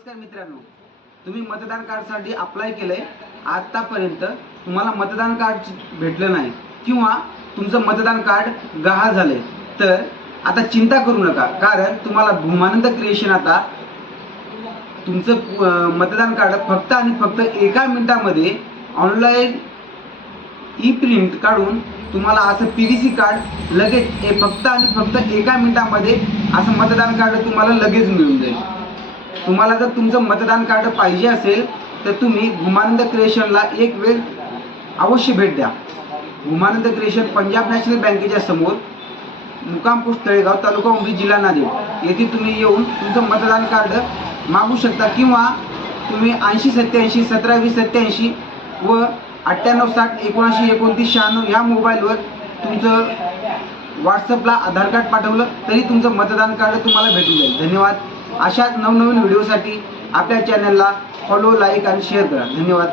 नमस्कार मित्रांनो, तुम्ही मतदान कार्डसाठी अप्लाय केलंय, आतापर्यंत तुम्हाला मतदान कार्ड भेटलं नाही किंवा तुमचं मतदान कार्ड गहाळ झालंय, तर आता चिंता करू नका, कारण तुम्हाला भूमानंद क्रिएशन आता तुमचं मतदान कार्ड फक्त आणि फक्त 1 मिनिटामध्ये ऑनलाईन ई प्रिंट काढून तुम्हाला असं पीव्हीसी कार्ड लगेच फक्त आणि फक्त 1 मिनिटामध्ये असं मतदान कार्ड तुम्हाला लगेच मिळून जाईल। तुम्हाला जर तुमचं मतदान कार्ड पाहिजे असेल तर तुम्ही भूमानंद क्रिएशनला एक वेळ अवश्य भेट द्या। भूमानंद क्रिएशन पंजाब नॅशनल बँकेच्या समोर, मुक्काम पोस्ट तळेगाव, तालुका उमरी, जिल्हा नांदेड येथे तुम्ही येऊन तुमचं मतदान कार्ड मागू शकता किंवा तुम्ही 8087 172087 व 9860 79 29 96 या मोबाईलवर तुमचं व्हॉट्सअपला आधार कार्ड पाठवलं तरी तुमचं मतदान कार्ड तुम्हाला भेटून जाईल। धन्यवाद। अशाच नवनवीन व्हिडिओसाठी आपल्या चॅनलला फॉलो, लाईक आणि शेअर करा। धन्यवाद।